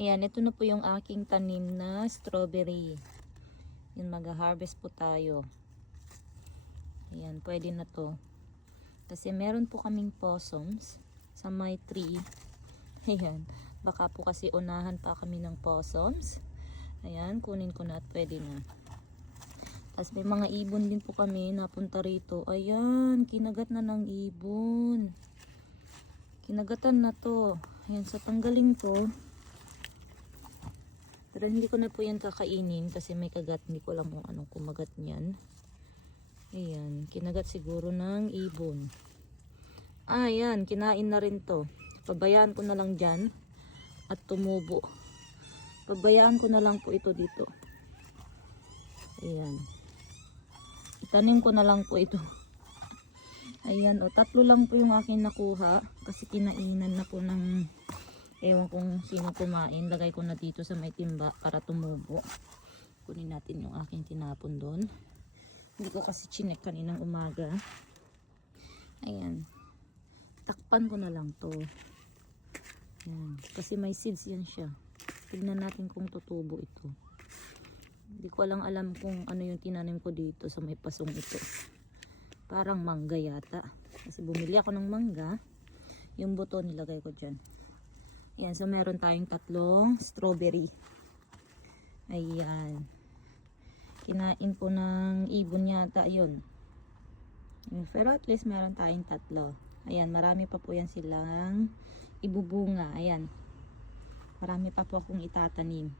Ayan, ito na po yung aking tanim na strawberry. Yun, mag-harvest po tayo. Ayan, pwede na to. Kasi meron po kaming possums sa my tree. Ayan, baka po kasi unahan pa kami ng possums. Ayan, kunin ko na at pwede na. Tapos may mga ibon din po kami napunta rito. Ayan, kinagat na ng ibon. Kinagatan na to. Ayan, sa tanggalin to. Pero hindi ko na po yan kakainin kasi may kagat. Hindi ko alam kung anong kumagat niyan. Ayan, kinagat siguro ng ibon. Ayan, kinain na rin to. Pabayaan ko na lang dyan at tumubo. Pabayaan ko na lang po ito dito. Ayan. Itanim ko na lang po ito. Ayan, o, 3 lang po yung akin nakuha kasi kinainan na po ng ewan kung sino kumain. Lagay ko na dito sa may timba para tumubo. Kunin natin yung aking tinapon doon. Hindi ko kasi chinek kaninang umaga. Ayan. Takpan ko na lang to. Ayan. Kasi may seeds yan siya. Tignan natin kung tutubo ito. Hindi ko alam kung ano yung tinanim ko dito sa may pasong ito. Parang mangga yata. Kasi bumili ako ng mangga. Yung buto nilagay ko dyan. Ayan, so meron tayong 3 strawberry. Ayan. Kinain po ng ibon yata yun. Pero at least meron tayong 3. Ayan, marami pa po yan silang ibubunga. Ayan. Marami pa po akong itatanim.